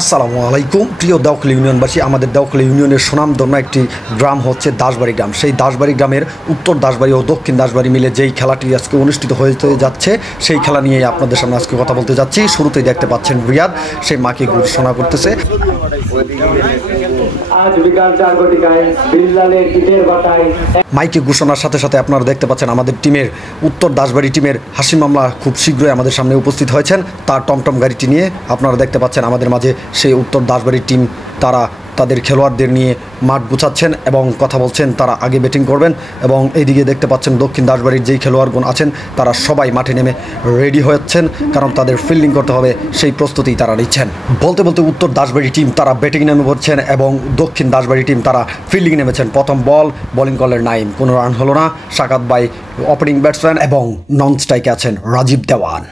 আসসালামু আলাইকুম প্রিয় দেওখালী ইউনিয়নবাসী। আমাদের দেওখালী ইউনিয়নের সুনামধন্য একটি গ্রাম হচ্ছে দাসবাড়ি গ্রাম। সেই দাসবাড়ি গ্রামের উত্তর দাসবাড়ি ও দক্ষিণ দাসবাড়ি মিলে যেই খেলাটি আজকে অনুষ্ঠিত হতে যাচ্ছে সেই খেলা নিয়ে আপনাদের সামনে আজকে কথা বলতে যাচ্ছি। শুরুতেই দেখতে পাচ্ছেন রিয়াদ, সেই মাকে ঘোষণা করতেছে। মাইকে ঘোষণার সাথে সাথে আপনারা দেখতে পাচ্ছেন আমাদের টিমের উত্তর দাসবাড়ি টিমের হাসিম মামলা খুব শীঘ্রই আমাদের সামনে উপস্থিত হয়েছেন তার টমটম গাড়িটি নিয়ে। আপনারা দেখতে পাচ্ছেন আমাদের মাঝে সেই উত্তর দাসবাড়ির টিম, তারা তাদের খেলোয়াড়দের নিয়ে মাঠ গুছাচ্ছেন এবং কথা বলছেন তারা আগে ব্যাটিং করবেন। এবং এইদিকে দেখতে পাচ্ছেন দক্ষিণ দাসবাড়ির যেই খেলোয়াড়গণ আছেন তারা সবাই মাঠে নেমে রেডি হচ্ছেন, কারণ তাদের ফিল্ডিং করতে হবে সেই প্রস্তুতি তারা নিচ্ছেন। বলতে বলতে উত্তর দাসবাড়ি টিম তারা ব্যাটিং নেমে পড়ছেন এবং দক্ষিণ দাসবাড়ি টিম তারা ফিল্ডিং নেমেছেন। প্রথম বোলিং করলেন নাইম, কোনো রান হলো না। সাকাত ভাই ওপেনিং ব্যাটসম্যান এবং নন স্ট্রাইকে আছেন রাজীব দেওয়ান।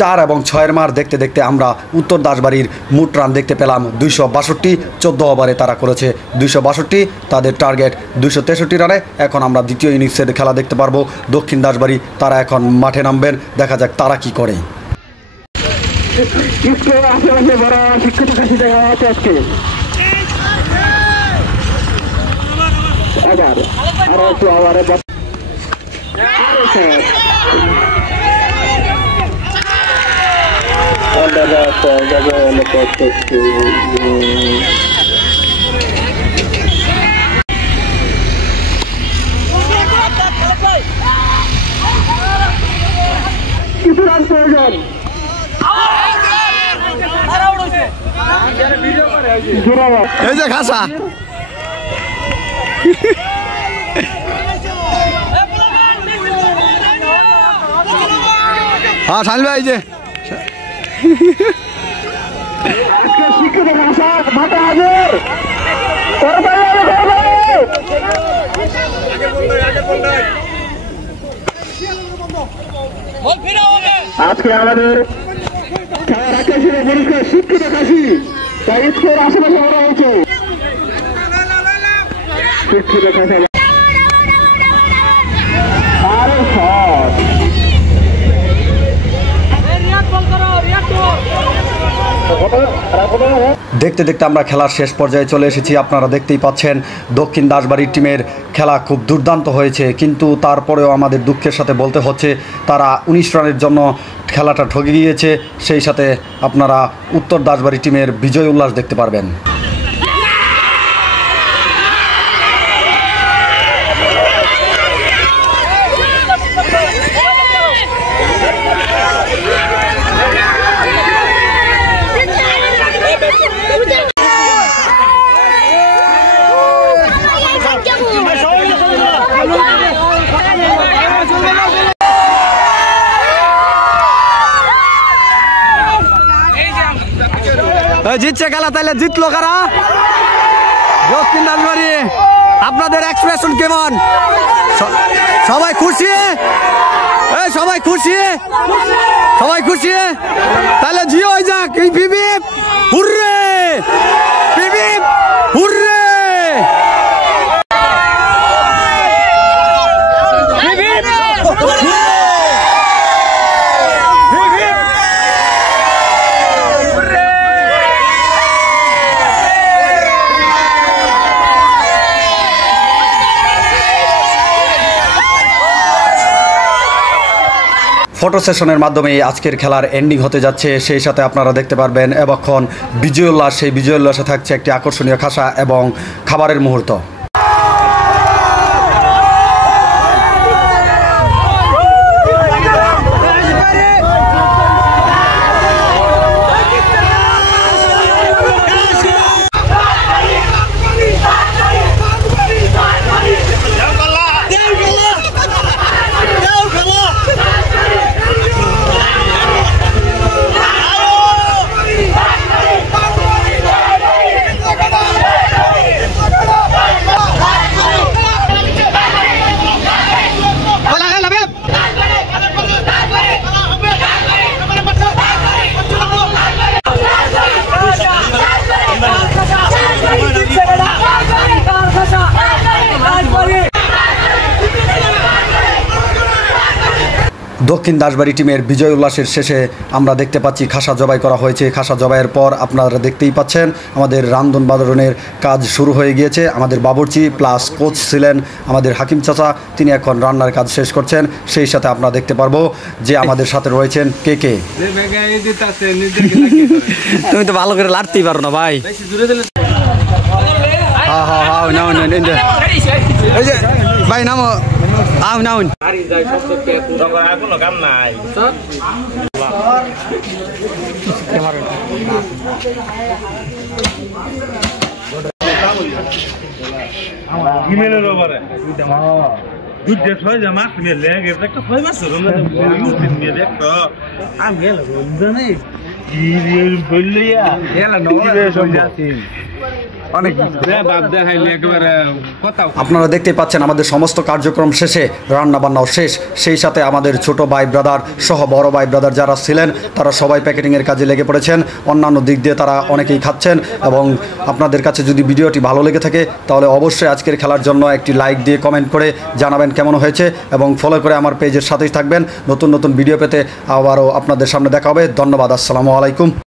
চার এবং ছয়ের মার দেখতে দেখতে আমরা উত্তর দাসবাড়ির মোট রান দেখতে পেলাম 262। 14 ওভারে তারা করেছে 262, তাদের টার্গেট 263 রানে। এখন আমরা দ্বিতীয় ইনিংসের খেলা দেখতে পারবো। দক্ষিণ দাসবাড়ি তারা এখন মাঠে নামবেন, দেখা যাক তারা কি করে। এই যে ঘাসা হ্যাঁ সাইল ভাই, এই যে আজকে আমাদের শিক্ষিত কাশি তাই স্কোর আশেপাশে করা হয়েছে। শিক্ষিত কাশি দেখতে দেখতে আমরা খেলার শেষ পর্যায়ে চলে এসেছি। আপনারা দেখতেই পাচ্ছেন দক্ষিণ দাসবাড়ির টিমের খেলা খুব দুর্দান্ত হয়েছে, কিন্তু তারপরেও আমাদের দুঃখের সাথে বলতে হচ্ছে তারা 19 রানের জন্য খেলাটা ঠকে গিয়েছে। সেই সাথে আপনারা উত্তর দাসবাড়ি টিমের বিজয় উল্লাস দেখতে পারবেন। জিতছে খেলা, তাহলে জিতলো কারা? দক্ষিণ দাসবাড়ি। আপনাদের এক্সপ্রেশন কেমন? সবাই খুশি? সবাই খুশি? সবাই খুশি? তাহলে জিও হয়ে যাক। বিবিপ হুররে, বিবিপ হুররে। ফটো সেশনের মাধ্যমে আজকের খেলার এন্ডিং হতে যাচ্ছে। সেই সাথে আপনারা দেখতে পারবেন এতক্ষণ বিজয় উল্লাস, সেই বিজয় উল্লাসে থাকছে একটি আকর্ষণীয় খাসা এবং খাবারের মুহূর্ত। দক্ষিণ দাসবাড়ি টিমের বিজয় উল্লাসের শেষে আমরা দেখতে পাচ্ছি খাসা জবাই করা হয়েছে। খাসা জবাইয়ের পর আপনারা দেখতেই পাচ্ছেন আমাদের রান্ধন বাদরণের কাজ শুরু হয়ে গিয়েছে। আমাদের বাবুর্চি প্লাস কোচ ছিলেন আমাদের হাকিম চাচা, তিনি এখন রান্নার কাজ শেষ করছেন। সেই সাথে আমরা দেখতে পারবো যে আমাদের সাথে রয়েছেন কে কে। তুমি তো ভালো করে লাড়তেই পারো না ভাই। এই যে ভাই নাম আউন আউন আপনারা দেখতে পাচ্ছেন আমাদের সমস্ত কার্যক্রম শেষে রান্না বান্নাও শেষ। সেই সাথে আমাদের ছোট ভাই ব্রাদার সহ বড় ভাই ব্রাদার যারা ছিলেন তারা সবাই প্যাকেটিংয়ের কাজে লেগে পড়েছেন। অন্যান্য দিক দিয়ে তারা অনেকেই খাচ্ছেন। এবং আপনাদের কাছে যদি ভিডিওটি ভালো লেগে থাকে তাহলে অবশ্যই আজকের খেলার জন্য একটি লাইক দিয়ে কমেন্ট করে জানাবেন কেমন হয়েছে, এবং ফলো করে আমার পেজের সাথেই থাকবেন। নতুন নতুন ভিডিও পেতে আবারও আপনাদের সামনে দেখা হবে। ধন্যবাদ। আসসালামু আলাইকুম।